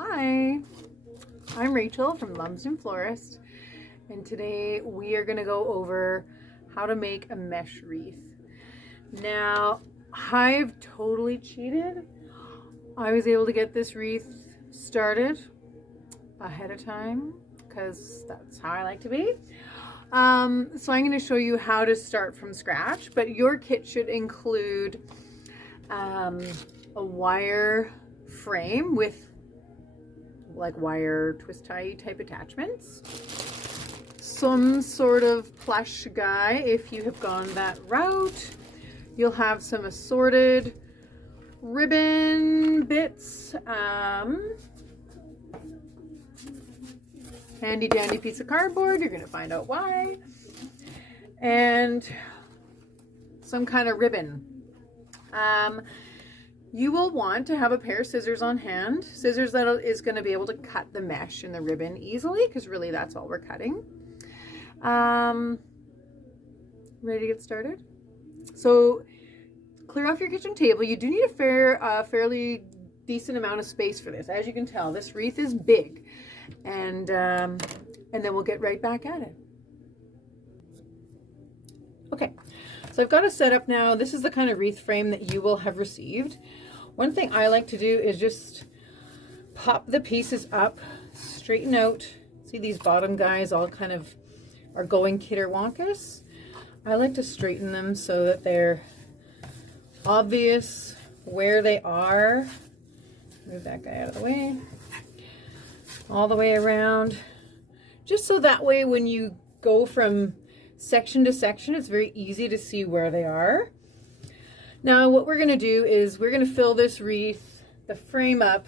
Hi, I'm Rachel from Lumsden Florist, and today we are going to go over how to make a mesh wreath. Now, I've totally cheated. I was able to get this wreath started ahead of time because that's how I like to be. So I'm going to show you how to start from scratch, but your kit should include a wire frame with like wire twist tie type attachments, some sort of plush guy if you have gone that route. You'll have some assorted ribbon bits, handy dandy piece of cardboard, you're going to find out why, and some kind of ribbon. You will want to have a pair of scissors on hand, scissors that is going to be able to cut the mesh in the ribbon easily, because really that's all we're cutting. Ready to get started? So clear off your kitchen table. You do need a fairly decent amount of space for this. As you can tell, this wreath is big, and then we'll get right back at it. Okay, so I've got it set up now. This is the kind of wreath frame that you will have received. One thing I like to do is just pop the pieces up, straighten out. See these bottom guys all kind of are going kitterwonkus. I like to straighten them so that they're obvious where they are. Move that guy out of the way. All the way around. Just so that way when you go from section to section, it's very easy to see where they are. Now what we're going to do is we're going to fill this wreath, the frame up,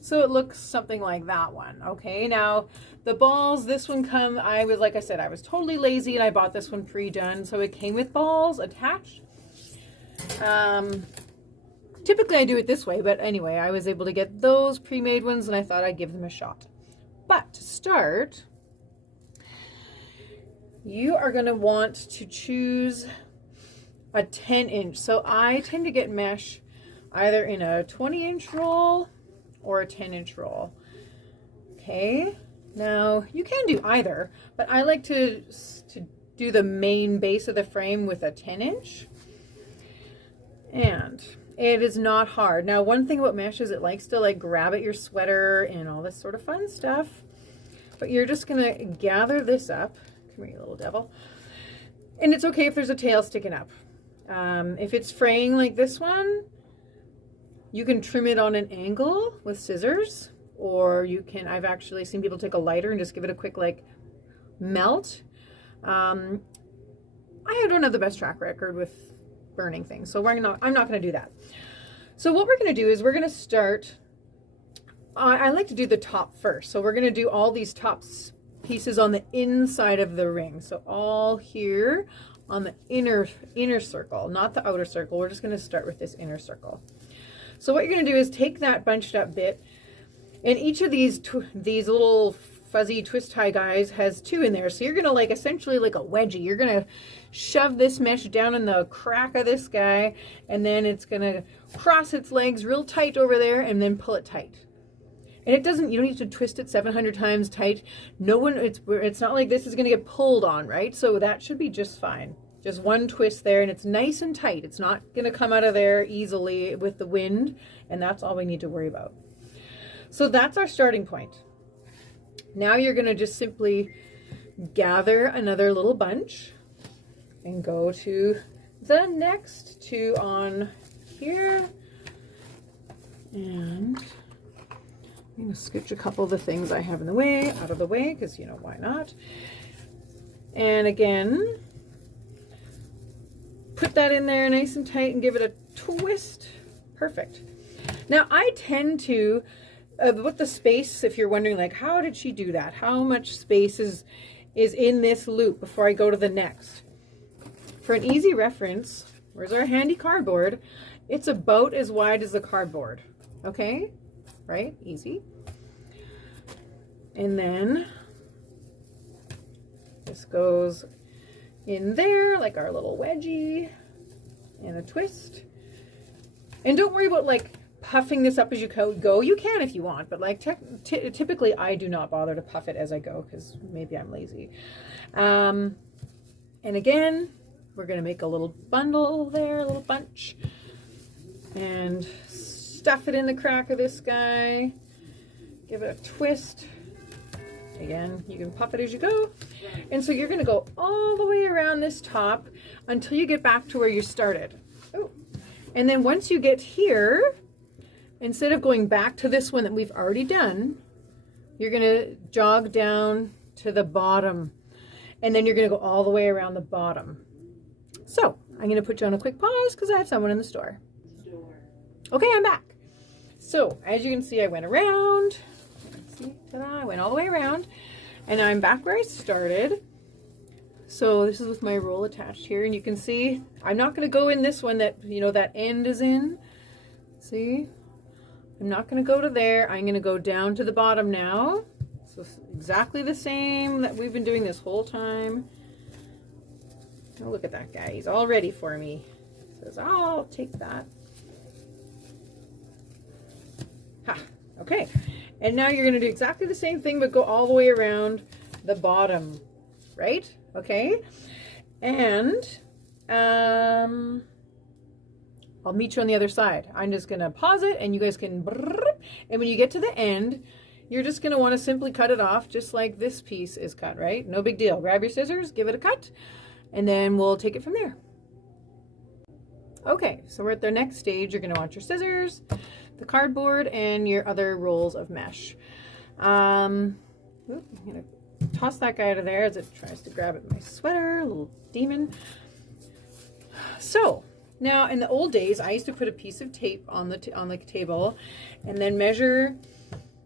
so it looks something like that one. Okay, now the balls, this one like I said, I was totally lazy and I bought this one pre-done, so it came with balls attached. Typically I do it this way, but anyway, I was able to get those pre-made ones and I thought I'd give them a shot. But to start, you are going to want to choose a 10-inch. So I tend to get mesh either in a 20-inch roll or a 10-inch roll. Okay, now you can do either, but I like to do the main base of the frame with a 10-inch. And it is not hard. Now, one thing about mesh is it likes to like grab at your sweater and all this sort of fun stuff. But you're just going to gather this up. Come here, you little devil. And it's okay if there's a tail sticking up. If it's fraying like this one, you can trim it on an angle with scissors, or you can, I've actually seen people take a lighter and just give it a quick like melt. I don't have the best track record with burning things, so I'm not going to do that. So what we're going to do is we're going to start, I like to do the top first. So we're going to do all these top pieces on the inside of the ring. So all here on the inner circle, not the outer circle. We're just going to start with this inner circle. So what you're going to do is take that bunched up bit, and each of these little fuzzy twist tie guys has two in there. So you're going to like essentially like a wedgie. You're going to shove this mesh down in the crack of this guy, and then it's going to cross its legs real tight over there and then pull it tight. And you don't need to twist it 700 times tight. It's not like this is going to get pulled on, right? So that should be just fine. Just one twist there, and it's nice and tight. It's not going to come out of there easily with the wind, and that's all we need to worry about. So that's our starting point. Now you're going to just simply gather another little bunch and go to the next two on here. And I'm going to scooch a couple of the things I have in the way out of the way, because you know, why not? And again, put that in there nice and tight and give it a twist. Perfect. Now I tend to, with the space, if you're wondering like, how did she do that? How much space is in this loop before I go to the next? For an easy reference, where's our handy cardboard? It's about as wide as the cardboard. Okay? Right? Easy. And then this goes in there like our little wedgie and a twist. And don't worry about like puffing this up as you go. You can if you want, but like typically I do not bother to puff it as I go because maybe I'm lazy. And again, we're going to make a little bundle there, a little bunch, and stuff it in the crack of this guy. Give it a twist. Again, you can puff it as you go. And so you're going to go all the way around this top until you get back to where you started. Oh. And then once you get here, instead of going back to this one that we've already done, you're going to jog down to the bottom. And then you're going to go all the way around the bottom. So I'm going to put you on a quick pause because I have someone in the store. Okay, I'm back. So as you can see, I went around. See, ta-da, I went all the way around. And I'm back where I started. So this is with my roll attached here. And you can see, I'm not going to go in this one that, you know, that end is in. See? I'm not going to go to there. I'm going to go down to the bottom now. So exactly the same that we've been doing this whole time. Oh, look at that guy. He's all ready for me. He says, I'll take that. Ha. Okay. And now you're going to do exactly the same thing, but go all the way around the bottom. Right? Okay. And I'll meet you on the other side. I'm just going to pause it and you guys can brrr, and when you get to the end, you're just going to want to simply cut it off just like this piece is cut, right? No big deal. Grab your scissors, give it a cut, and then we'll take it from there. Okay, so we're at the next stage. You're going to want your scissors, the cardboard, and your other rolls of mesh. I'm going to toss that guy out of there as it tries to grab at my sweater, little demon. So now in the old days, I used to put a piece of tape on the table and then measure,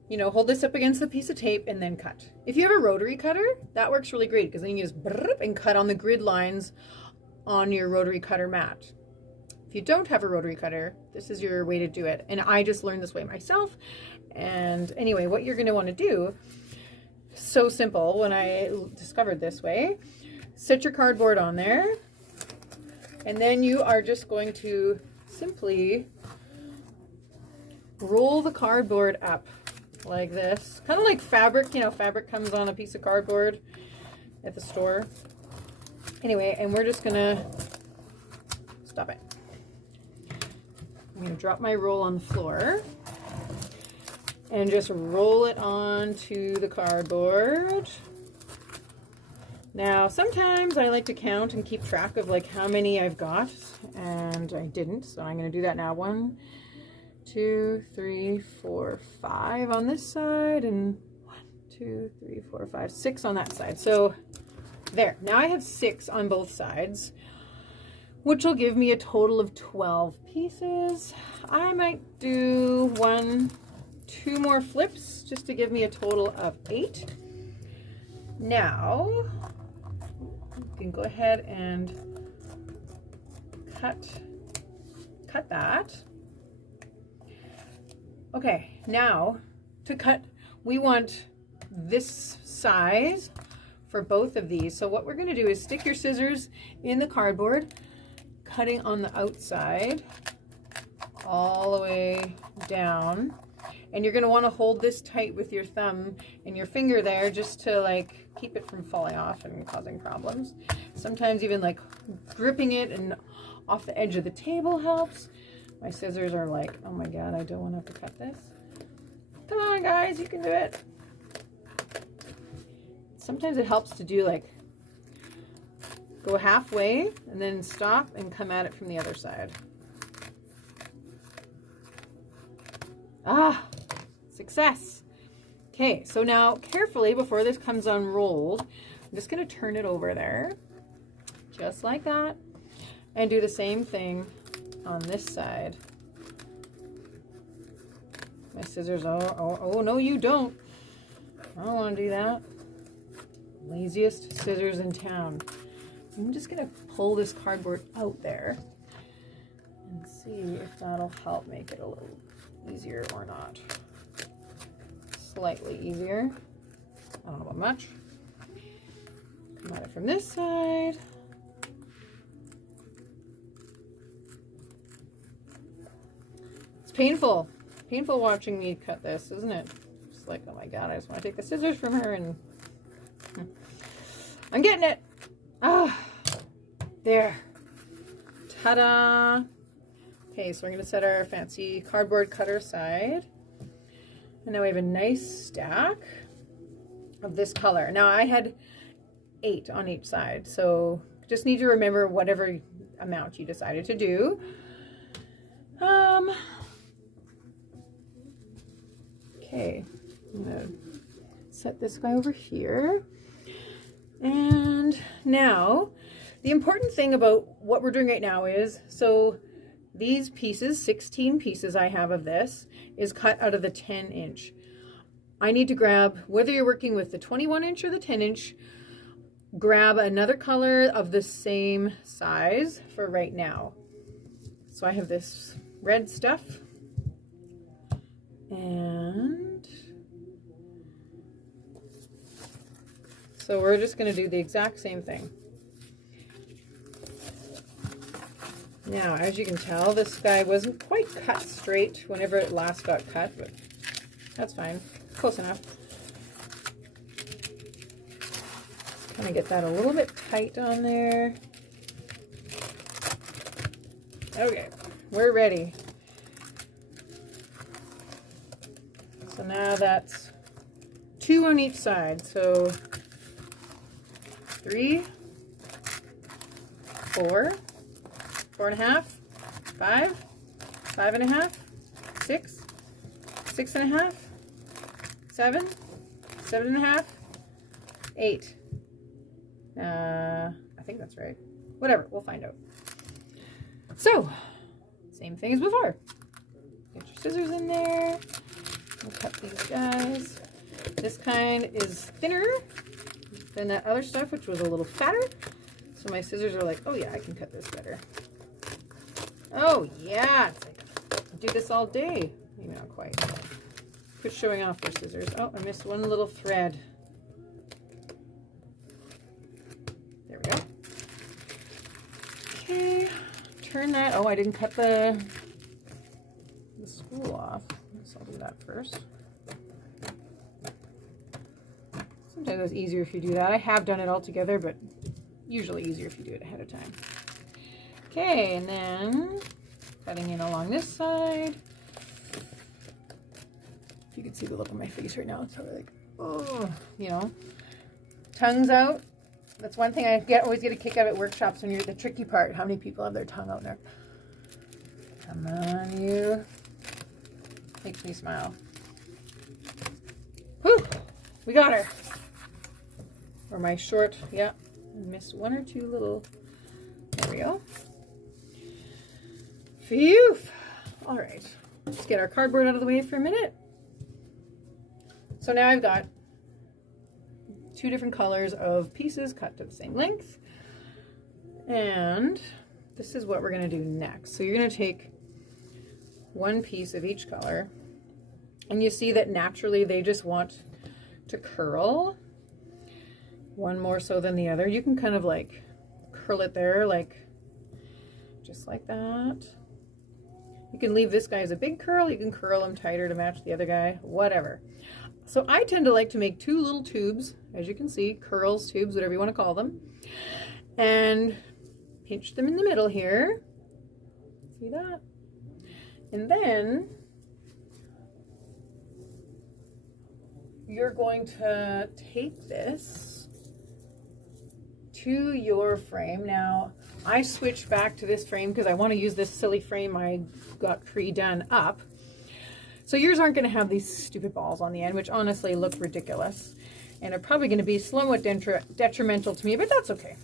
you know, hold this up against the piece of tape and then cut. If you have a rotary cutter, that works really great because then you just brrr, and cut on the grid lines on your rotary cutter mat. If you don't have a rotary cutter, this is your way to do it. And I just learned this way myself. And anyway, what you're going to want to do, so simple when I discovered this way, set your cardboard on there. And then you are just going to simply roll the cardboard up like this. Kind of like fabric, you know, fabric comes on a piece of cardboard at the store. Anyway, and we're just going to stop it. I'm going to drop my roll on the floor and just roll it onto the cardboard. Now, sometimes I like to count and keep track of like how many I've got, and I didn't, so I'm going to do that now. 1, 2, 3, 4, 5 on this side, and 1, 2, 3, 4, 5, 6 on that side. So there, now I have 6 on both sides, which will give me a total of 12 pieces. I might do 1, 2 more flips just to give me a total of 8. Now, you can go ahead and cut that. Okay, now to cut, we want this size for both of these. So what we're going to do is stick your scissors in the cardboard, cutting on the outside all the way down. And you're going to want to hold this tight with your thumb and your finger there just to like keep it from falling off and causing problems. Sometimes even like gripping it and off the edge of the table helps. My scissors are like, oh my God, I don't want to have to cut this. Come on guys, you can do it. Sometimes it helps to do like, go halfway and then stop and come at it from the other side. Ah, success. Okay, so now carefully before this comes unrolled, I'm just going to turn it over there, just like that, and do the same thing on this side. My scissors, oh no you don't. I don't want to do that. Laziest scissors in town. I'm just going to pull this cardboard out there and see if that'll help make it a little easier or not. Slightly easier. I don't know about much. Come at it from this side. It's painful. painful watching me cut this, isn't it? Just like, oh my God, I just want to take the scissors from her and I'm getting it. Ah, there. Ta-da. Okay, so we're going to set our fancy cardboard cutter aside. And now we have a nice stack of this color. Now I had 8 on each side, so just need to remember whatever amount you decided to do. Okay, I'm gonna set this guy over here. And now the important thing about what we're doing right now is, so these pieces, 16 pieces I have of this, is cut out of the 10-inch. I need to grab, whether you're working with the 21-inch or the 10-inch, grab another color of the same size for right now. So I have this red stuff, and so we're just going to do the exact same thing. Now, as you can tell, this guy wasn't quite cut straight whenever it last got cut, but that's fine. Close enough. Kind of get that a little bit tight on there. Okay, we're ready. So now that's 2 on each side. So 3, 4, 4.5, 5, 5.5, 6, 6.5, 7, 7.5, 8. I think that's right. Whatever, we'll find out. So, same thing as before. Get your scissors in there. We'll cut these guys. This kind is thinner than that other stuff, which was a little fatter. So my scissors are like, oh yeah, I can cut this better. Oh yeah, it's like, I do this all day. Maybe not quite. Quit showing off your scissors. Oh, I missed one little thread. There we go. Okay, turn that. Oh, I didn't cut the spool off. So I'll do that first. Sometimes it's easier if you do that. I have done it all together, but usually easier if you do it ahead of time. Okay, and then cutting in along this side. If you can see the look on my face right now, it's probably like, oh, you know, tongue's out. That's one thing I always get a kick out at workshops when you're the tricky part. How many people have their tongue out there? Come on, you. Makes me smile. Whew, we got her. Or my short, yeah, missed 1 or 2 little, there we go. Phew. All right, let's get our cardboard out of the way for a minute. So now I've got 2 different colors of pieces cut to the same length. And this is what we're going to do next. So you're going to take 1 piece of each color, and you see that naturally they just want to curl, one more so than the other. You can kind of like curl it there, like just like that. You can leave this guy as a big curl, you can curl him tighter to match the other guy, whatever. So I tend to like to make 2 little tubes, as you can see, curls, tubes, whatever you want to call them, and pinch them in the middle here. See that? And then you're going to take this to your frame. Now, I switched back to this frame because I want to use this silly frame I got pre-done up. So yours aren't going to have these stupid balls on the end, which honestly look ridiculous. And are probably going to be somewhat detrimental to me, but that's okay.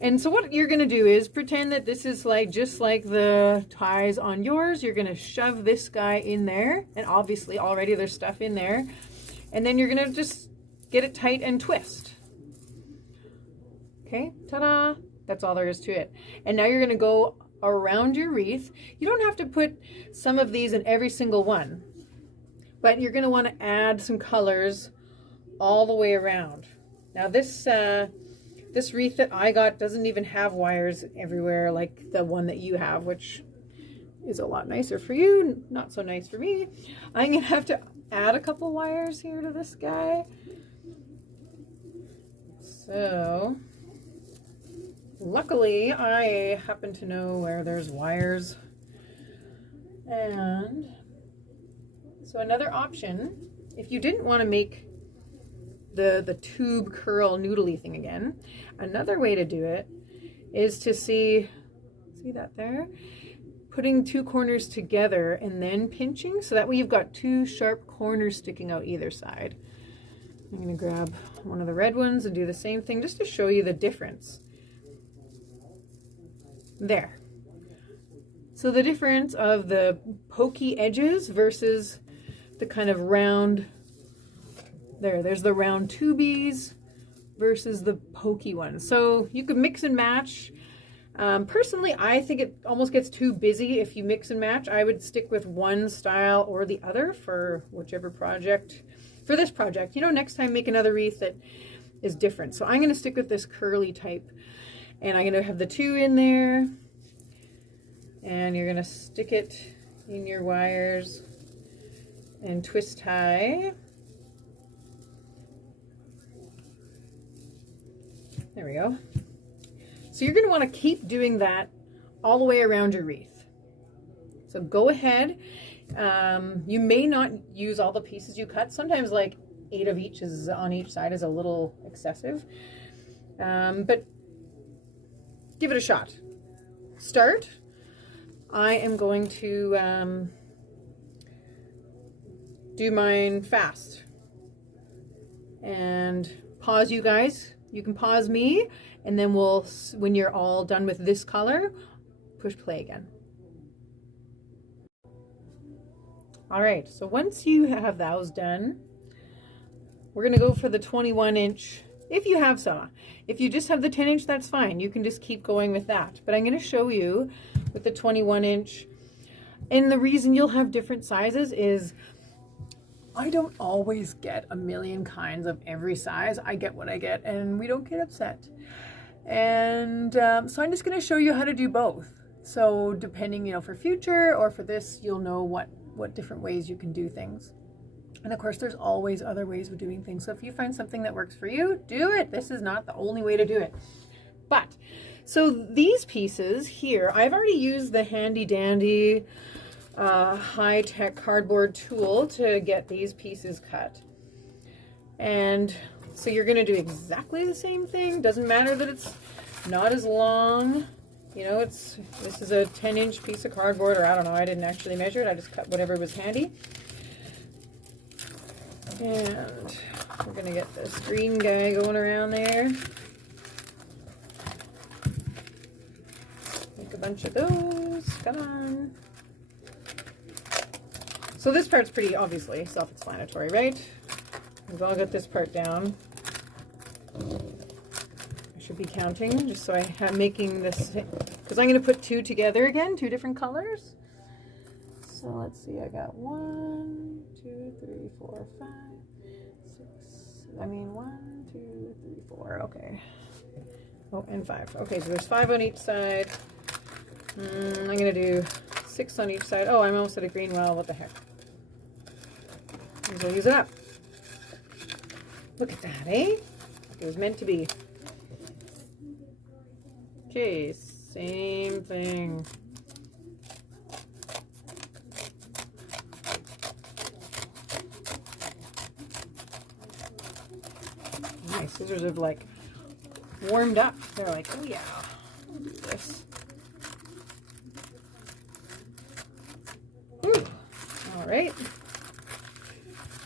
And so what you're going to do is pretend that this is like just like the ties on yours. You're going to shove this guy in there, and obviously already there's stuff in there. And then you're going to just get it tight and twist. Okay, ta-da! That's all there is to it. And now you're going to go around your wreath. You don't have to put some of these in every single one, but you're going to want to add some colors all the way around. Now this wreath that I got doesn't even have wires everywhere like the one that you have, which is a lot nicer for you, not so nice for me. I'm gonna have to add a couple wires here to this guy. So luckily I happen to know where there's wires. And so another option, if you didn't want to make the tube curl noodly thing again, another way to do it is to see that there? Putting two corners together and then pinching, so that way you've got two sharp corners sticking out either side. I'm going to grab one of the red ones and do the same thing just to show you the difference. There. So the difference of the pokey edges versus the kind of round, there's the round tubies versus the pokey ones. So you could mix and match. Personally, I think it almost gets too busy if you mix and match. I would stick with one style or the other for whichever project. For this project, you know, next time make another wreath that is different. So I'm going to stick with this curly type, and I'm going to have the two in there, and you're going to stick it in your wires and twist tie. There we go. So you're going to want to keep doing that all the way around your wreath. So go ahead. You may not use all the pieces you cut. Sometimes like 8 of each is on each side is a little excessive. But give it a shot. Start. I am going to do mine fast. And pause, you guys. You can pause me, and then when you're all done with this color, push play again. All right, so once you have those done, we're gonna go for the 21-inch, if you have saw. If you just have the 10-inch, that's fine. You can just keep going with that. But I'm gonna show you with the 21-inch. And the reason you'll have different sizes is I don't always get a million kinds of every size. I get what I get, and we don't get upset. And so I'm just going to show you how to do both. So depending, you know, for future or for this, you'll know what different ways you can do things. And of course, there's always other ways of doing things. So if you find something that works for you, do it. This is not the only way to do it. But so these pieces here, I've already used the handy dandy high-tech cardboard tool to get these pieces cut. And so you're going to do exactly the same thing. Doesn't matter that it's not as long. You know, this is a 10-inch piece of cardboard, or I don't know, I didn't actually measure it. I just cut whatever was handy. And we're going to get this green guy going around there. Make a bunch of those. Come on. So this part's pretty obviously self-explanatory, right? We've all got this part down. I should be counting just so I have making this, because I'm going to put two together again, two different colors. So let's see, I got 1, 2, 3, 4, 5, 6. I mean 1, 2, 3, 4. Okay. Oh, and 5. Okay, so there's 5 on each side. I'm going to do 6 on each side. Oh, I'm almost at a green well. What the heck? We'll use it up. Look at that, eh? It was meant to be. Okay, same thing. My scissors have like warmed up. They're like, oh yeah, I'll do this. Whew. All right.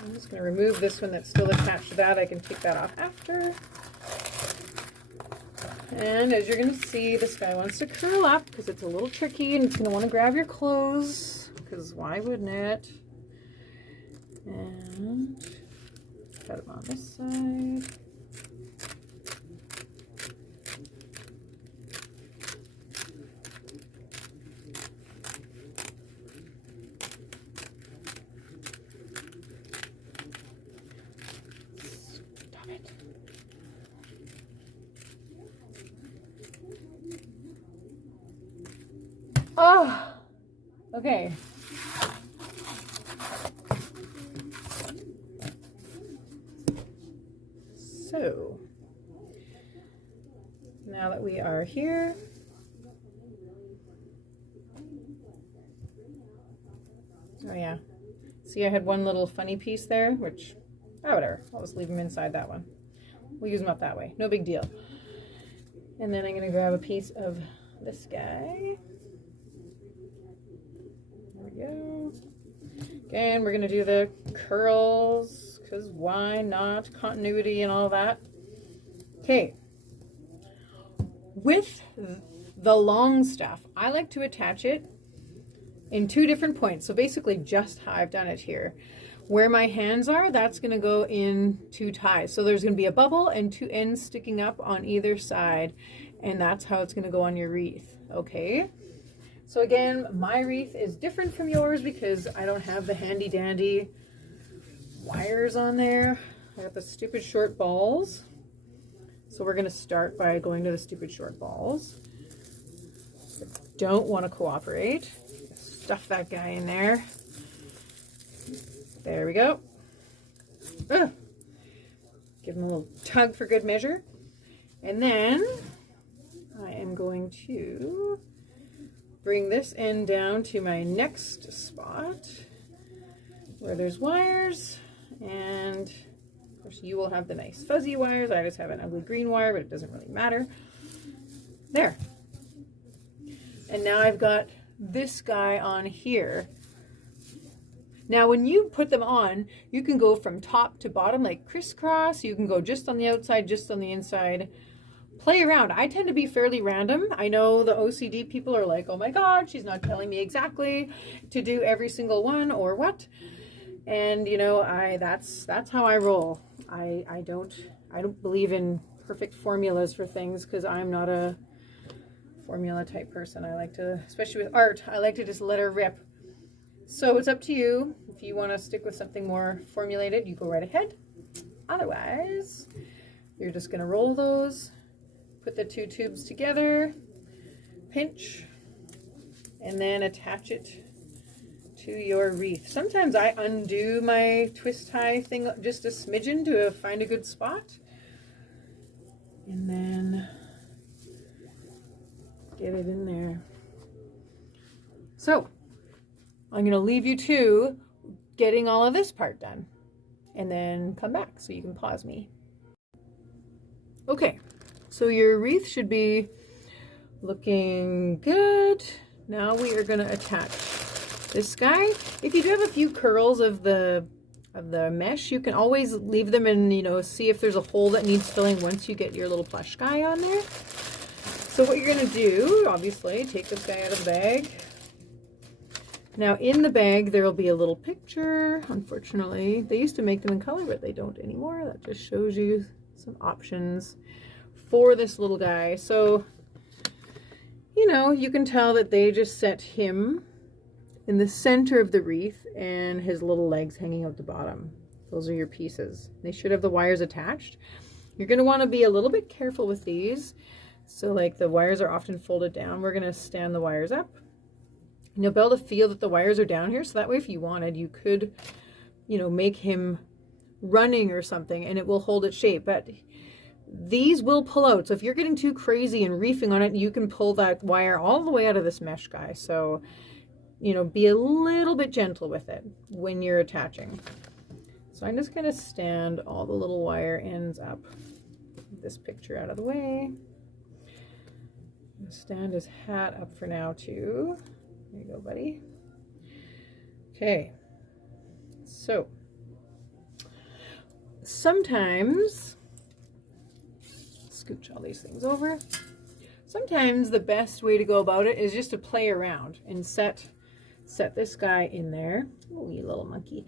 I'm just going to remove this one that's still attached to that. I can take that off after. And as you're going to see, this guy wants to curl up because it's a little tricky, and it's going to want to grab your clothes, because why wouldn't it? And cut him on this side. Okay. So, now that we are here, oh yeah, see I had one little funny piece there, which, oh whatever, I'll just leave them inside that one. We'll use them up that way, no big deal. And then I'm going to grab a piece of this guy. There we go. Again, we're going to do the curls, because why not? Continuity and all that. Okay. With the long stuff, I like to attach it in 2 different points. So basically just how I've done it here. Where my hands are, that's going to go in 2 ties. So there's going to be a bubble and 2 ends sticking up on either side. And that's how it's going to go on your wreath. Okay. So again, my wreath is different from yours because I don't have the handy dandy wires on there. I got the stupid short balls. So we're going to start by going to the stupid short balls. Don't want to cooperate. Stuff that guy in there. There we go. Ugh. Give him a little tug for good measure. And then I am going to bring this end down to my next spot where there's wires, and of course you will have the nice fuzzy wires. I just have an ugly green wire, but it doesn't really matter. There. And now I've got this guy on here. Now when you put them on, you can go from top to bottom like crisscross. You can go just on the outside, just on the inside. Play around. I tend to be fairly random. I know the OCD people are like, oh my God, she's not telling me exactly to do every single one or what. And you know, that's how I roll. I don't believe in perfect formulas for things because I'm not a formula type person. I like to, especially with art, I like to just let her rip. So it's up to you. If you want to stick with something more formulated, you go right ahead. Otherwise, you're just going to roll those. Put the 2 tubes together, pinch, and then attach it to your wreath. Sometimes I undo my twist tie thing just a smidgen to find a good spot. And then get it in there. So I'm going to leave you to getting all of this part done and then come back so you can pause me. Okay. So your wreath should be looking good. Now we are going to attach this guy. If you do have a few curls of the mesh, you can always leave them and, you know, see if there's a hole that needs filling once you get your little plush guy on there. So what you're going to do, obviously, take this guy out of the bag. Now in the bag there will be a little picture. Unfortunately, they used to make them in color, but they don't anymore. That just shows you some options for this little guy. So, you know, you can tell that they just set him in the center of the wreath and his little legs hanging out the bottom. Those are your pieces. They should have the wires attached. You're going to want to be a little bit careful with these. So like the wires are often folded down. We're going to stand the wires up. And you'll be able to feel that the wires are down here. So that way if you wanted, you could, you know, make him running or something and it will hold its shape. But these will pull out. So if you're getting too crazy and reefing on it, you can pull that wire all the way out of this mesh guy. So, you know, be a little bit gentle with it when you're attaching. So I'm just going to stand all the little wire ends up. Get this picture out of the way. I'm going to stand his hat up for now too. There you go, buddy. Okay. So sometimes scooch all these things over. Sometimes the best way to go about it is just to play around and set this guy in there. Oh, you little monkey.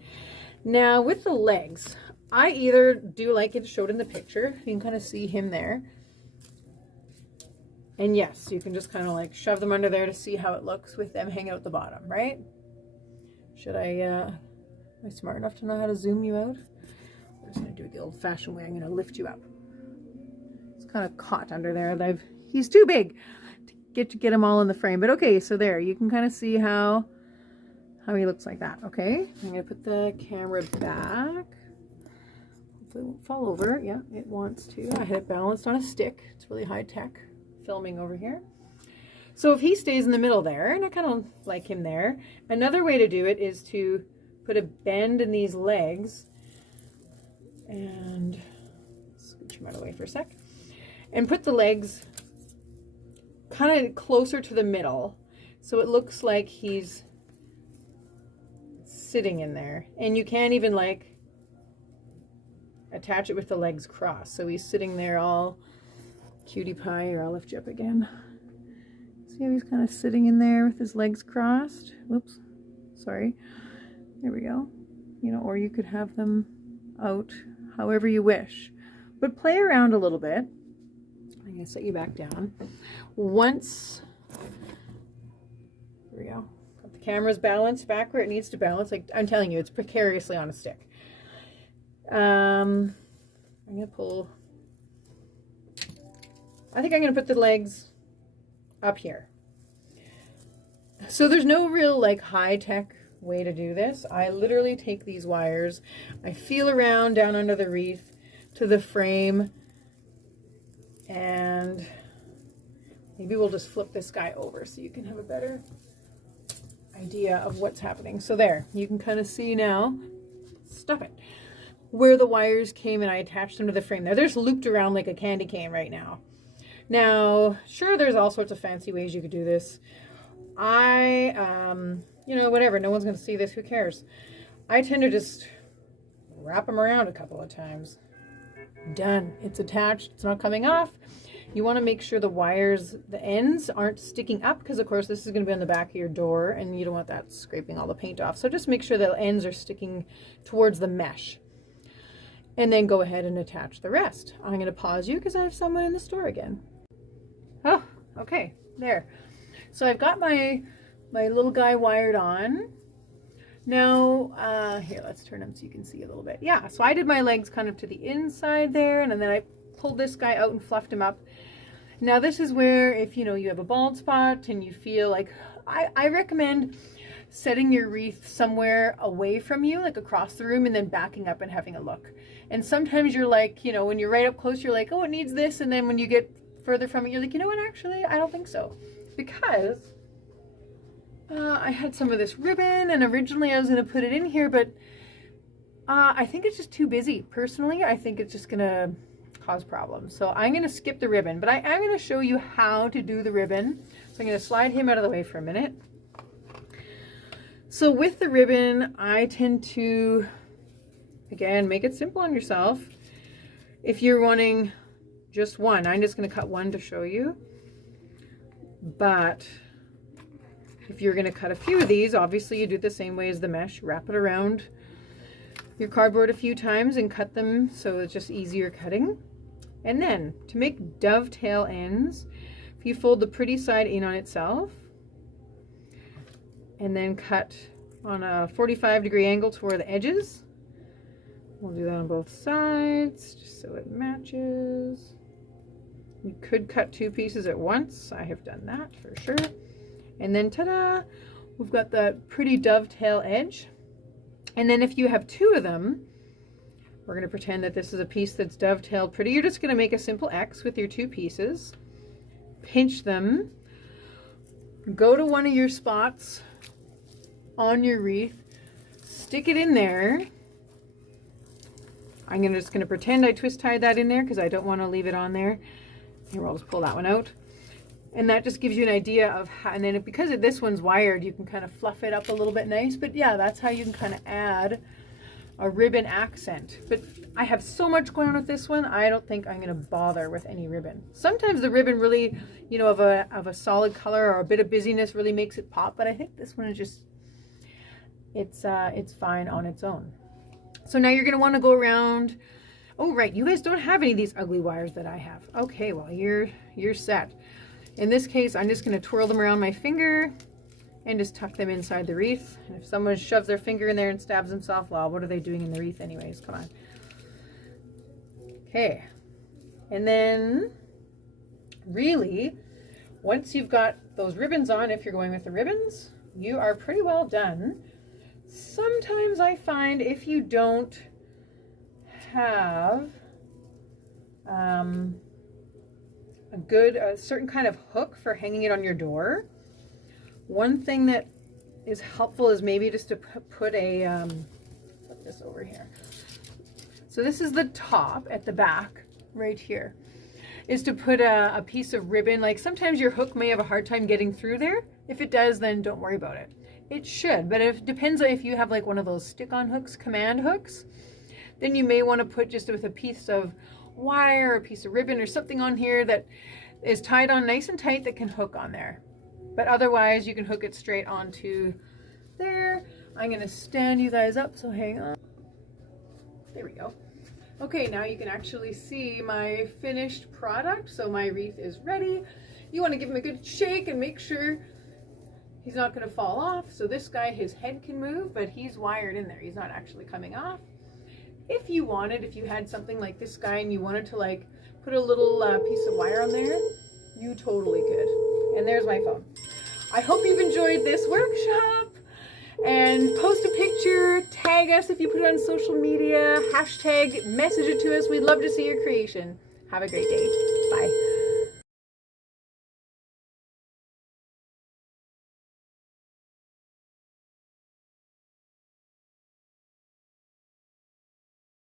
Now with the legs, I either do like it showed in the picture. You can kind of see him there. And yes, you can just kind of like shove them under there to see how it looks with them hanging out the bottom, right? Should I, am I smart enough to know how to zoom you out? I'm just going to do it the old-fashioned way. I'm going to lift you up. It's kind of caught under there. He's too big to get him all in the frame. But okay, so there, you can kind of see how how he looks like that. Okay, I'm gonna put the camera back. Hopefully it won't fall over. Yeah, it wants to. I had it balanced on a stick. It's really high tech filming over here. So if he stays in the middle there, and I kind of like him there, another way to do it is to put a bend in these legs, and scooch him out of the way for a sec, and put the legs kind of closer to the middle, so it looks like he's sitting in there. And you can't even like attach it with the legs crossed, so he's sitting there all cutie pie. Or I'll lift you up again. See how he's kind of sitting in there with his legs crossed? Whoops, sorry. There we go. You know, or you could have them out however you wish. But play around a little bit. I'm going to set you back down. Once, here we go. Got the camera's balanced back where it needs to balance. Like I'm telling you, it's precariously on a stick. I'm going to pull, I think I'm going to put the legs up here. So there's no real like high-tech way to do this. I literally take these wires, I feel around down under the wreath to the frame, and maybe we'll just flip this guy over so you can have a better idea of what's happening. So there, you can kind of see now, stop it, where the wires came, and I attached them to the frame there. They're just looped around like a candy cane right now. Now, sure, there's all sorts of fancy ways you could do this. You know, whatever, no one's going to see this, who cares? I tend to just wrap them around a couple of times. Done. It's attached. It's not coming off. You want to make sure the wires, the ends aren't sticking up, because of course this is going to be on the back of your door and you don't want that scraping all the paint off. So just make sure the ends are sticking towards the mesh. And then go ahead and attach the rest. I'm going to pause you because I have someone in the store again. Oh, okay, there. So I've got my little guy wired on. Now, here, let's turn him so you can see a little bit. Yeah, so I did my legs kind of to the inside there, and then I pulled this guy out and fluffed him up. Now this is where, if you know you have a bald spot and you feel like, I recommend setting your wreath somewhere away from you, like across the room, and then backing up and having a look. And sometimes you're like, you know, when you're right up close, you're like, oh, it needs this, and then when you get further from it, you're like, you know what, actually, I don't think so. Because I had some of this ribbon, and originally I was going to put it in here, but I think it's just too busy. Personally, I think it's just going to cause problems. So I'm going to skip the ribbon, but I am going to show you how to do the ribbon. So I'm going to slide him out of the way for a minute. So with the ribbon, I tend to, again, make it simple on yourself. If you're wanting just one, I'm just going to cut one to show you. But if you're going to cut a few of these, obviously you do it the same way as the mesh. Wrap it around your cardboard a few times and cut them so it's just easier cutting. And then to make dovetail ends, if you fold the pretty side in on itself and then cut on a 45-degree angle toward the edges. We'll do that on both sides just so it matches. You could cut two pieces at once. I have done that for sure. And then ta-da, we've got that pretty dovetail edge. And then if you have two of them, we're going to pretend that this is a piece that's dovetailed pretty. You're just going to make a simple X with your two pieces, pinch them, go to one of your spots on your wreath, stick it in there. I'm just going to pretend I twist tied that in there because I don't want to leave it on there. Here, I'll just pull that one out. And that just gives you an idea of how, and then because this one's wired, you can kind of fluff it up a little bit nice. But yeah, that's how you can kind of add a ribbon accent. But I have so much going on with this one, I don't think I'm going to bother with any ribbon. Sometimes the ribbon really, you know, of a solid color or a bit of busyness really makes it pop. But I think this one is just, it's fine on its own. So now you're going to want to go around. Oh, right, you guys don't have any of these ugly wires that I have. Okay, well, you're set. In this case, I'm just going to twirl them around my finger and just tuck them inside the wreath. And if someone shoves their finger in there and stabs himself, well, what are they doing in the wreath anyways? Come on. Okay. And then, really, once you've got those ribbons on, if you're going with the ribbons, you are pretty well done sometimes I find if you don't have a certain kind of hook for hanging it on your door, one thing that is helpful is maybe just to put a, put this over here. So this is the top at the back right here, is to put a piece of ribbon. Like sometimes your hook may have a hard time getting through there. If it does, then don't worry about it. It should, but it depends on if you have like one of those stick-on hooks, command hooks, then you may want to put just with a piece of wire or a piece of ribbon or something on here that is tied on nice and tight that can hook on there. But otherwise you can hook it straight onto there. I'm going to stand you guys up, so hang on. There we go. Okay, now you can actually see my finished product. So my wreath is ready. You want to give him a good shake and make sure he's not going to fall off. So this guy, his head can move, but he's wired in there. He's not actually coming off. If you wanted, if you had something like this guy and you wanted to like put a little piece of wire on there, you totally could. And there's my phone. I hope you've enjoyed this workshop, and post a picture, tag us if you put it on social media, hashtag, message it to us. We'd love to see your creation. Have a great day. Bye.